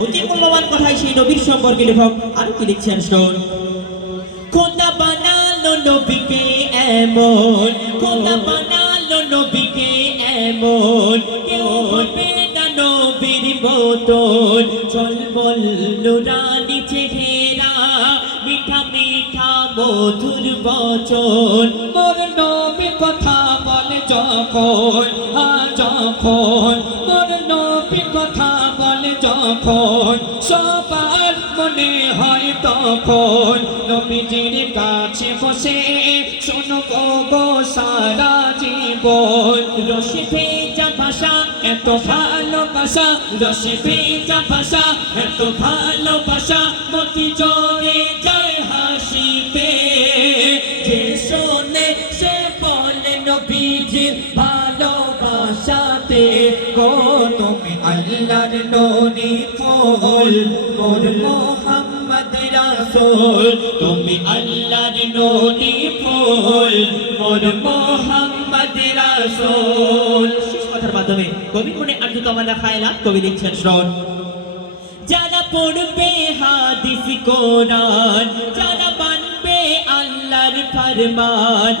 অতি মূল্যবান কথাই সেই নবীর সম্পর্কে লেখক আরো কি লিখছেন শুনুন। খোদা বানালো নবীকে এমন, খোদা বানালো নবীকে এমন, কেউ হবে না নবীর মতন। ঝলমল নুরানি চেহারা, মিঠা মিঠা মধুর বচন। মোর নবী কথা বলে যখন, যখন মোর নবী কথা বলে যখন, সবার মনে হয় তখন নবীজির কাছে বসে শুনবো গো সারা জীবন। রসে ভেজা ভাষা এত ভালোবাসা, রসে ভেজা ভাষা এত ভালোবাসা, মতি জড়ে যায় হাসিতে। যে শোনে সে বলে নবীজির ভালোবাসাতে। গো তুমি আল্লাহর নূরি ফুল, মোর মুহাম্মদ রাসূল। তুমি আল্লাহর নূরি ফুল, মোর মুহাম্মদ রাসূল। শেষ কথার মাধ্যমে কবি মনে আর্দ্র তামান্না খায়লা কবি লিখছেন শুনুন। যারা পড়বে হাদিস কোরআন, যারা মানবে আল্লাহর ফরমান,